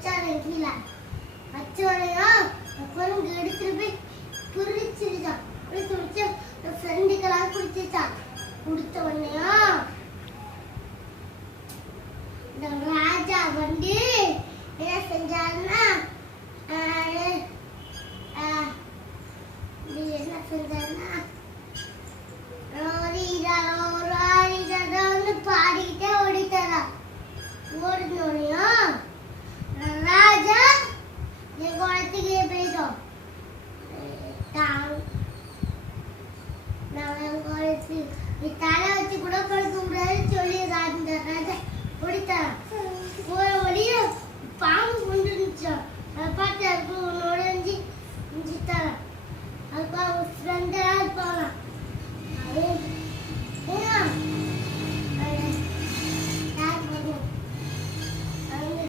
வச்சாரு கீழே. வச்சோனையா குரங்கு எடுத்துட்டு போய் பிரிச்சிருச்சான். பிரிச்சு வச்சு ஃப்ரெண்டுக்கெல்லாம் குடிச்சிச்சான். குடித்த உடனேயா இந்த ராஜா வந்து என்ன செஞ்சாருன்னா என்ன செஞ்சாருன்னா பாடிக்கிட்டே ஓடிட்டாரா. ஓடினோடனே